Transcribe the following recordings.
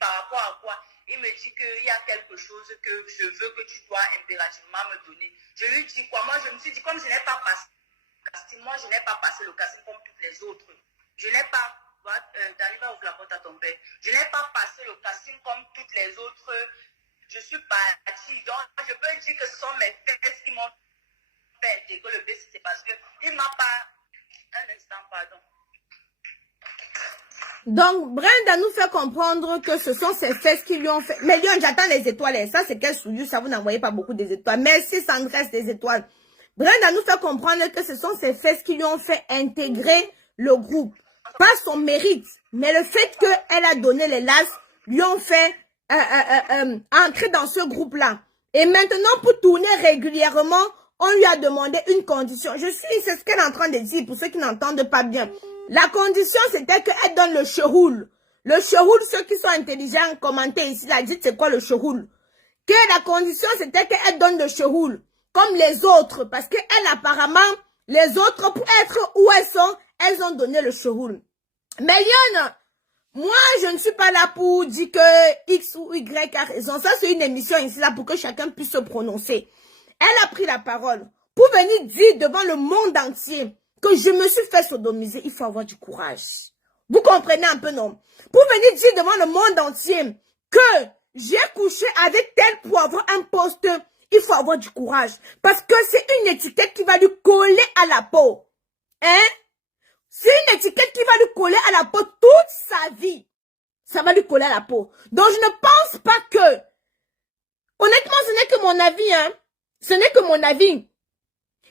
par rapport à quoi? Il me dit qu'il y a quelque chose que je veux que tu dois impérativement me donner. Je lui dis quoi? Moi, je me suis dit, comme je n'ai pas passé le casting, moi, je n'ai pas passé le casting comme toutes les autres. Je n'ai pas, Dani va ouvrir la porte à ton père. Je n'ai pas passé le casting comme toutes les autres. Je suis partie. Donc, je peux dire que ce sont mes fesses qui m'ont fait intégrer le BCC parce qu'il ne m'a pas... Un instant, pardon. Donc, Brenda nous fait comprendre que ce sont ses fesses qui lui ont fait... Mais Lyon, j'attends les étoiles. Ça, c'est quel souillure, ça, vous n'envoyez pas beaucoup des étoiles. Merci, Sandresse, des étoiles. Brenda nous fait comprendre que ce sont ses fesses qui lui ont fait intégrer le groupe. Pas son mérite, mais le fait qu'elle a donné les lasses lui ont fait entrer dans ce groupe-là. Et maintenant, pour tourner régulièrement, on lui a demandé une condition. C'est ce qu'elle est en train de dire pour ceux qui n'entendent pas bien. La condition, c'était qu'elle donne le cheroul. Le cheroul, ceux qui sont intelligents, commentez ici, la dit c'est quoi le cheroul. Que la condition, c'était qu'elle donne le cheroul, comme les autres. Parce qu'elle, apparemment, les autres, pour être où elles ont donné le cheroul. Mais Lyon, moi, je ne suis pas là pour dire que X ou Y a raison. Ça, c'est une émission ici, là, pour que chacun puisse se prononcer. Elle a pris la parole pour venir dire devant le monde entier que je me suis fait sodomiser. Il faut avoir du courage. Vous comprenez un peu, non? Pour venir dire devant le monde entier que j'ai couché avec tel pour avoir un poste, il faut avoir du courage. Parce que c'est une étiquette qui va lui coller à la peau. Hein? C'est une étiquette qui va lui coller à la peau toute sa vie. Ça va lui coller à la peau. Donc, je ne pense pas que... Honnêtement, ce n'est que mon avis, hein. Ce n'est que mon avis.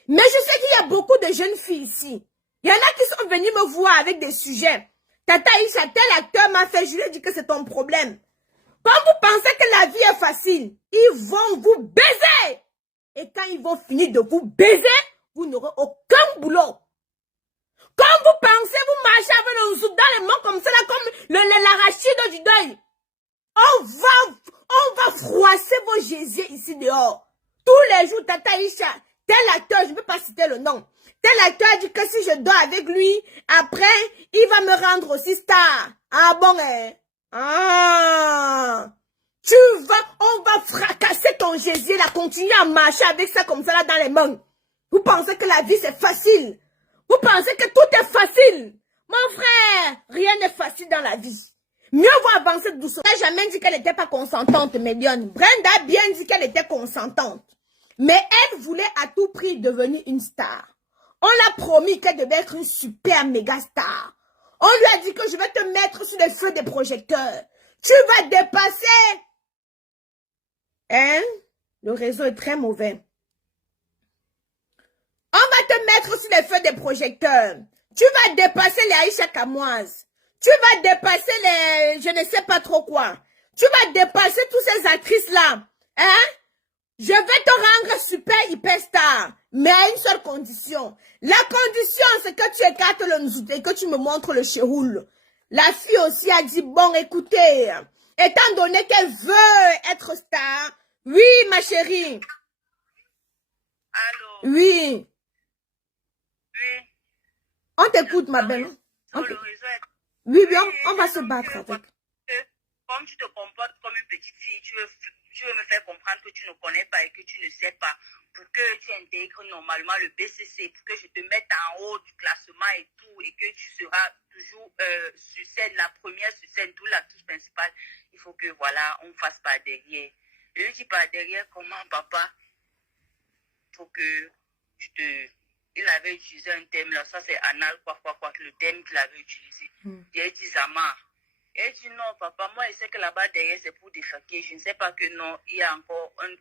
Mais je sais qu'il y a beaucoup de jeunes filles ici. Il y en a qui sont venus me voir avec des sujets. Tata Isha, tel acteur m'a fait, je lui ai dit que c'est ton problème. Quand vous pensez que la vie est facile, ils vont vous baiser. Et quand ils vont finir de vous baiser, vous n'aurez aucun boulot. Quand vous pensez, vous marchez avec le zouk dans les mains comme ça, là, comme l'arachide du deuil. On va froisser vos gésiers ici dehors. Tous les jours, Tata Isha, tel acteur, je ne peux pas citer le nom. Tel acteur dit que si je dors avec lui, après, il va me rendre aussi star. Ah bon, hein? Ah! On va fracasser ton gésier, là, continuer à marcher avec ça comme ça, là, dans les mains. Vous pensez que la vie, c'est facile? Vous pensez que tout est facile? Mon frère, rien n'est facile dans la vie. Mieux vaut avancer doucement. Elle n'a jamais dit qu'elle n'était pas consentante, Mélione. Brenda a bien dit qu'elle était consentante. Mais elle voulait à tout prix devenir une star. On l'a promis qu'elle devait être une super méga star. On lui a dit que je vais te mettre sur les feux des projecteurs. Tu vas dépasser. Hein? Le réseau est très mauvais. On va te mettre sur les feux des projecteurs. Tu vas dépasser les Aïcha Kamoise. Tu vas dépasser les... je ne sais pas trop quoi. Tu vas dépasser toutes ces actrices-là. Hein? Je vais te rendre super hyper star. Mais à une seule condition. La condition, c'est que tu écartes le nzout et que tu me montres le chéroul. La fille aussi a dit, bon, écoutez, étant donné qu'elle veut être star. Oui, ma chérie. Allô? Oui. Oui. On t'écoute, ma belle. Oui, on va se battre avec. Comme tu te comportes comme une petite fille, tu veux me faire comprendre que tu ne connais pas et que tu ne sais pas, pour que tu intègres normalement le BCC, pour que je te mette en haut du classement et tout, et que tu seras toujours sur scène, la première sur scène, tout la touche principale. Il faut que, voilà, on fasse par derrière. Je lui dis par derrière, comment, papa? Il faut que je te... Il avait utilisé un thème, là, ça c'est anal, quoi, le thème qu'il avait utilisé. Il a dit, ça marche. Elle dit, non, papa, moi, je sais que là-bas, derrière, c'est pour défaquer. Je ne sais pas que non, il y a encore un...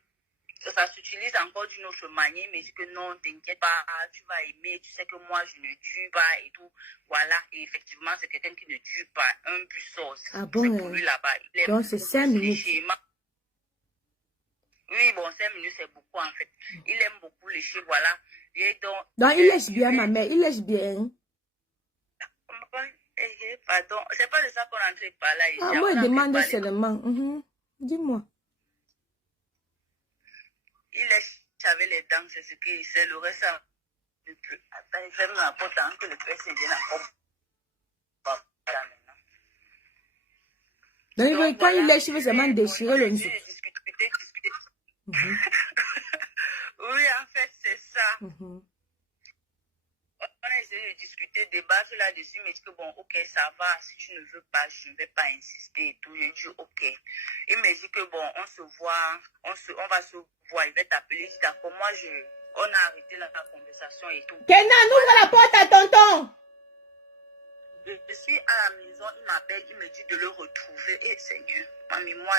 Ça s'utilise encore d'une autre manière, mais je dis que non, t'inquiète pas, tu vas aimer, tu sais que moi, je ne tue pas et tout. Voilà, et effectivement, c'est quelqu'un qui ne tue pas, un puissance. Ah bon, pour lui là-bas. donc c'est 5 minutes. Oui, bon, 5 minutes, c'est beaucoup, en fait. Il aime beaucoup les chiens, voilà. Et donc, il lèche bien, ma mère, il lèche bien. Pardon, c'est pas de ça qu'on est en train de parler ici. Ah, moi, il demande seulement. Dis-moi. Il lèche avec les dents, c'est ce qu'il sait, le reste, ça ne plus. Attends, il ferme la porte avant que le père se vienne encore. Donc, quand il lèche, il veut seulement déchirer le nez. Discuter. Oui, en fait, c'est ça. On a essayé de discuter, débattre là-dessus, mais dit que bon, ok, ça va, si tu ne veux pas, je ne vais pas insister et tout. J'ai dit ok. Il m'a dit que bon, on se voit, on va se voir, il va t'appeler. Je dis d'accord, on a arrêté la conversation et tout. Kenan, ouvre la porte à tonton. Je suis à la maison, il m'appelle, il me dit de le retrouver. Et Seigneur, mamie, moi,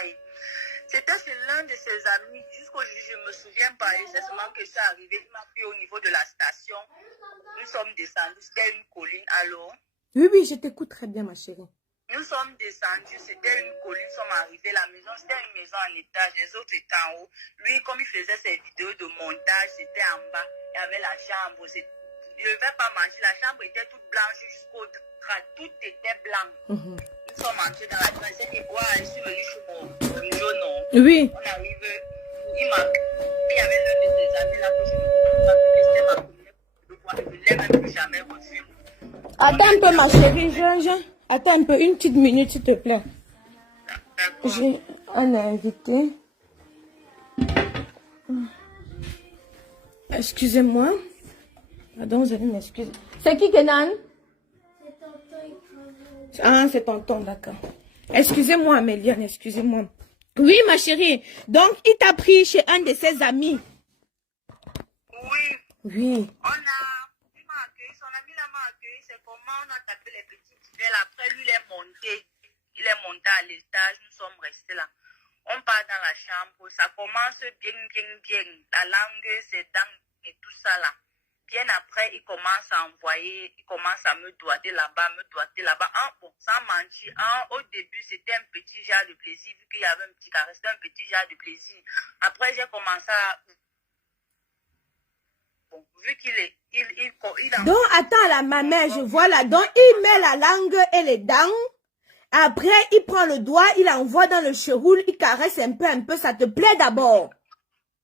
c'était chez l'un de ses amis. Jusqu'aujourd'hui, je me souviens pas. Et c'est seulement que ça arrivé. Il m'a pris au niveau de la station. Nous sommes descendus. C'était une colline. Allô? Oui, je t'écoute très bien, ma chérie. Nous sommes descendus. C'était une colline. Nous sommes arrivés. La maison, c'était une maison en étage. Les autres étaient en haut. Lui, comme il faisait ses vidéos de montage, c'était en bas. Il y avait la chambre. Il ne devait pas manger. La chambre était toute blanche jusqu'au drap. Tout était blanc. Nous sommes entrés dans la chambre. Il s'est dit, ouais, je suis venu chez mon jaune. Oui. On arrive. Il y avait l'un de ses amis là que je ne connais pas. Que c'était ma première fois. Je ne l'ai même plus jamais revu. Attends un peu, ma chérie. Attends un peu. Une petite minute, s'il te plaît. J'ai un invité. Excusez-moi. Pardon, vous allez m'excuser. C'est qui, Kenan? C'est tonton. Ah, c'est tonton, d'accord. Excusez-moi, Améliane, excusez-moi. Oui, ma chérie. Donc, il t'a pris chez un de ses amis. Oui. Oui. Il m'a accueilli, son ami là m'a accueilli. C'est comment on a tapé les petites ailes. Après, lui, il est monté. Il est monté à l'étage. Nous sommes restés là. On part dans la chambre. Ça commence bien. La langue, ses dents et tout ça là. Bien après, il commence à envoyer, il commence à me doigter là-bas. Bon, sans mentir, au début, c'était un petit genre de plaisir, vu qu'il y avait un petit carré, c'était un petit genre de plaisir. Après, j'ai commencé à... Bon, vu qu'il est... Donc, attends, là, ma mère, je vois là. Donc, il met la langue et les dents. Après, il prend le doigt, il envoie dans le cheroul, il caresse un peu. Ça te plaît d'abord?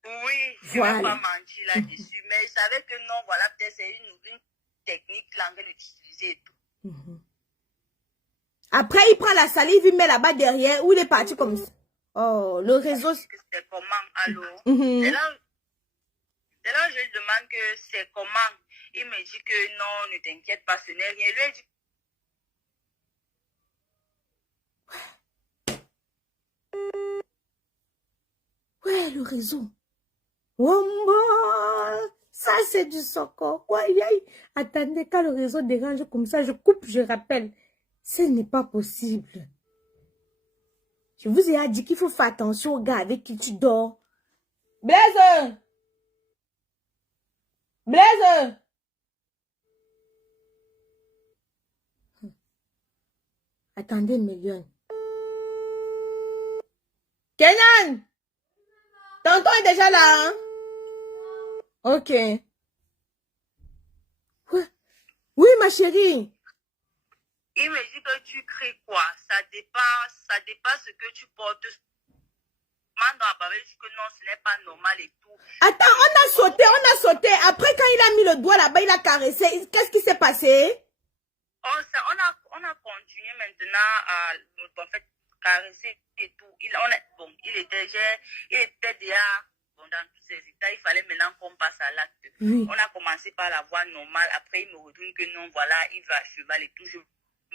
Oui, je voilà. ne vais pas mentir là-dessus. Mais je savais que non, voilà, peut-être c'est une technique langue d'utiliser et tout. Après, il prend la salive, il met là-bas derrière, où il est parti comme ça. Oh, le réseau... C'est comment, allô? C'est là je lui demande que c'est comment. Il me dit que non, ne t'inquiète pas, ce n'est rien. Lui, il dit... Ouais, le réseau. Oh, ça c'est du soko. Ouais. Attendez, quand le réseau dérange comme ça, je coupe, je rappelle. Ce n'est pas possible. Je vous ai dit qu'il faut faire attention aux gars avec qui tu dors. Blaise! Attendez, Méliane. Kenan! Tonton est déjà là, hein? Ok. Oui, ma chérie. Il me dit que tu cries quoi? Ça dépasse ce que tu portes. Que non, ce n'est pas normal et tout. Attends, on a sauté. Après, quand il a mis le doigt là-bas, il a caressé. Qu'est-ce qui s'est passé? On a continué maintenant à en fait, caresser et tout. Il était déjà dans tous ses états. Il fallait maintenant qu'on passe à l'acte. On a commencé par la voie normale. Après, il me retourne que non, voilà, il va à cheval et tout. Je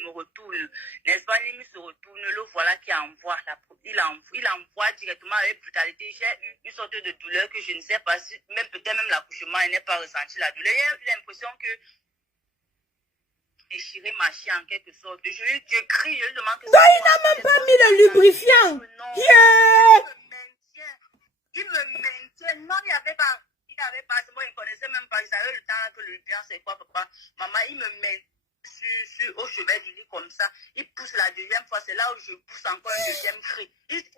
me retourne, n'est-ce pas? Il se retourne, le voilà qui envoie. Il envoie directement avec brutalité. J'ai eu une sorte de douleur que je ne sais pas si, peut-être même l'accouchement, il n'est pas ressenti la douleur. J'ai l'impression que déchirer ma chienne en quelque sorte. Je crie, je demande que... Non, il n'a même pas mis le lubrifiant. Il me maintient. Non, il n'y avait pas. Moi, il ne connaissait même pas. Il savait le temps que le lubrifiant, c'est quoi, papa? Maman, il me maintient au chevet du lit comme ça. Il pousse la deuxième fois. C'est là où je pousse encore un deuxième cri.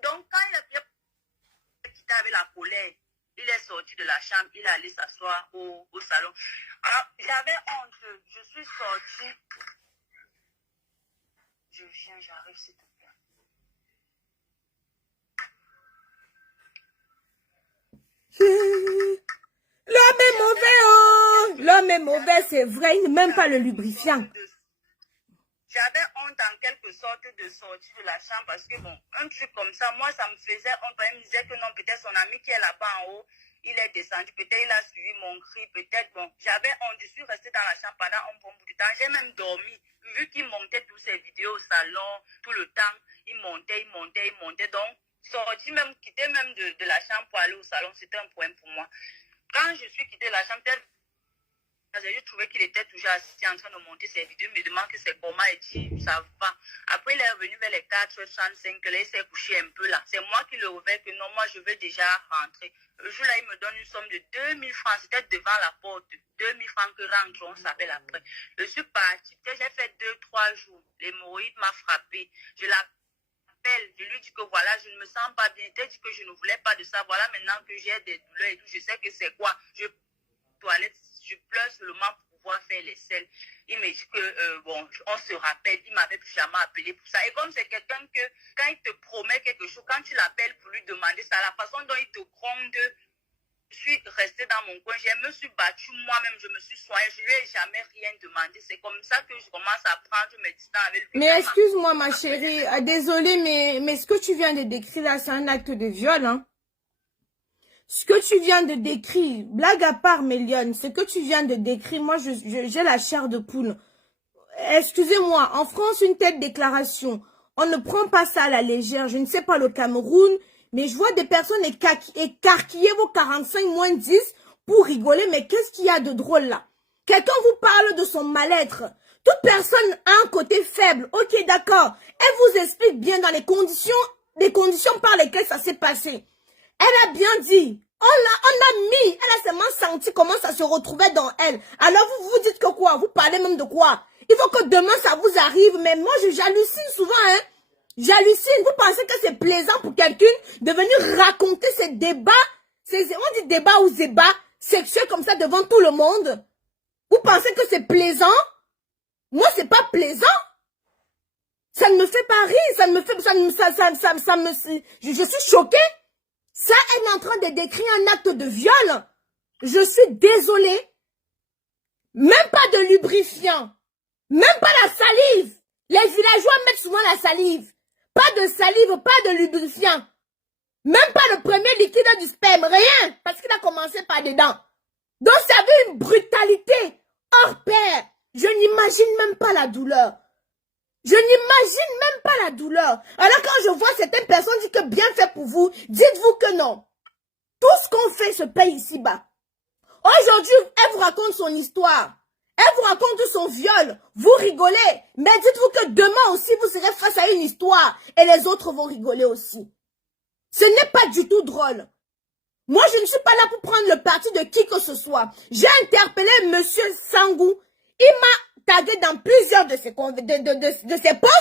Donc, quand il a bien quitté avec la colère, il est sorti de la chambre. Il est allé s'asseoir au salon. Alors, j'avais honte. Je suis sortie. Je viens, j'arrive, s'il te plaît. L'homme est mauvais, oh! L'homme est mauvais, c'est vrai. Il n'a même pas le lubrifiant. J'avais honte en quelque sorte de sortie de la chambre parce que bon, un truc comme ça, moi ça me faisait honte. Il me disait que non, peut-être son ami qui est là-bas en haut, il est descendu, peut-être il a suivi mon cri, peut-être bon, j'avais honte, je suis restée dans la chambre pendant un bon bout de temps, j'ai même dormi, vu qu'il montait toutes ces vidéos au salon, tout le temps, il montait, donc sorti même, quitter même de la chambre pour aller au salon, c'était un problème pour moi. Quand je suis quittée de la chambre, j'ai trouvé qu'il était toujours assis en train de monter ses vidéos. Il me demande que c'est comment, et dit ça va. Après, il est revenu vers les 4h35, là, il s'est couché un peu là. C'est moi qui le réveille que non, moi je veux déjà rentrer. Le jour là, il me donne une somme de 2000 francs. C'était devant la porte. 2000 francs que rentre, on s'appelle après. Je suis partie. J'ai fait 2-3 jours. L'hémorroïde m'a frappé. Je l'appelle. Je lui dis que voilà, je ne me sens pas bien. Il dit que je ne voulais pas de ça. Voilà, maintenant que j'ai des douleurs et tout, je sais que c'est quoi. Je toilette. Je pleure seulement pour pouvoir faire les selles. Il me dit que, bon, on se rappelle, il m'avait plus jamais appelé pour ça. Et comme c'est quelqu'un que, quand il te promet quelque chose, quand tu l'appelles pour lui demander ça, la façon dont il te gronde, je suis restée dans mon coin, je me suis battue moi-même, je me suis soignée, je lui ai jamais rien demandé. C'est comme ça que je commence à prendre mes distances avec lui. Mais excuse-moi, ma chérie, désolée, mais ce que tu viens de décrire là, c'est un acte de viol, hein. Ce que tu viens de décrire, blague à part, Méliane, ce que tu viens de décrire, moi, j'ai la chair de poule. Excusez-moi, en France, une telle déclaration, on ne prend pas ça à la légère. Je ne sais pas le Cameroun, mais je vois des personnes écarquiller vos 45-10 pour rigoler. Mais qu'est-ce qu'il y a de drôle là? Quelqu'un vous parle de son mal-être. Toute personne a un côté faible. Ok, d'accord. Elle vous explique bien dans les conditions par lesquelles ça s'est passé. Elle a bien dit, on a mis, elle a seulement senti comment ça se retrouvait dans elle. Alors vous dites que quoi? Vous parlez même de quoi? Il faut que demain ça vous arrive, mais moi j'hallucine souvent, hein. J'hallucine, vous pensez que c'est plaisant pour quelqu'un de venir raconter ces débats, on dit débat ou débat sexuel comme ça devant tout le monde? Vous pensez que c'est plaisant? Moi c'est pas plaisant. Ça ne me fait pas rire, je suis choquée. Ça, elle est en train de décrire un acte de viol. Je suis désolée. Même pas de lubrifiant. Même pas la salive. Les villageois mettent souvent la salive. Pas de salive, pas de lubrifiant. Même pas le premier liquide du sperme. Rien. Parce qu'il a commencé par dedans. Donc, ça veut une brutalité hors pair. Je n'imagine même pas la douleur. Je n'imagine même pas la douleur. Alors quand je vois certaines personnes dire que bien fait pour vous, dites-vous que non. Tout ce qu'on fait se paye ici-bas. Aujourd'hui, elle vous raconte son histoire. Elle vous raconte son viol. Vous rigolez. Mais dites-vous que demain aussi, vous serez face à une histoire. Et les autres vont rigoler aussi. Ce n'est pas du tout drôle. Moi, je ne suis pas là pour prendre le parti de qui que ce soit. J'ai interpellé Monsieur Sangou. Il m'a tagué dans plusieurs de ses posts.